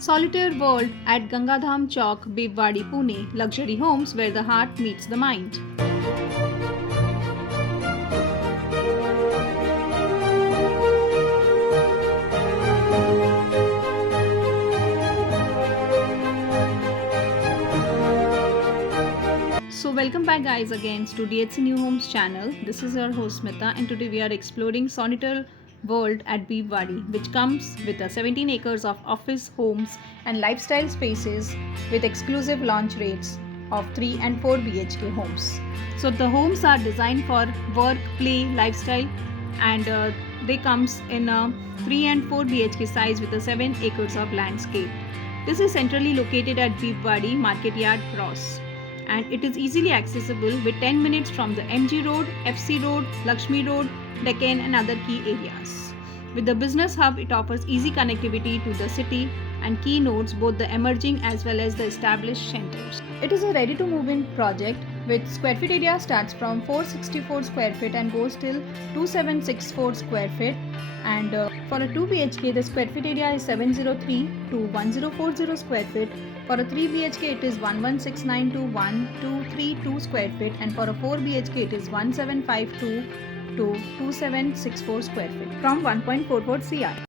Solitaire World at Gangadham Chowk, Bibwewadi, Pune. Luxury homes where the heart meets the mind. So welcome back guys again to DHC New Homes channel. This is your host Smita and today we are exploring Solitaire World at Bibwewadi, which comes with 17 acres of office, homes and lifestyle spaces with exclusive launch rates of 3 and 4 BHK homes. So the homes are designed for work, play, lifestyle and they comes in a 3 and 4 BHK size with 7 acres of landscape. This is centrally located at Bibwewadi Market Yard Cross, and it is easily accessible with 10 minutes from the MG Road, FC Road, Lakshmi Road, Deccan and other key areas. With the business hub, it offers easy connectivity to the city and key nodes, both the emerging as well as the established centers. It is a ready to move in project with square feet area starts from 464 square feet and goes till 2764 square feet, and for a 2 BHK the square feet area is 703 to 1040 square feet. For a 3 BHK it is 1169 to 1232 square feet, and for a 4 BHK it is 1752 to 2764 square feet from 1.44 CR.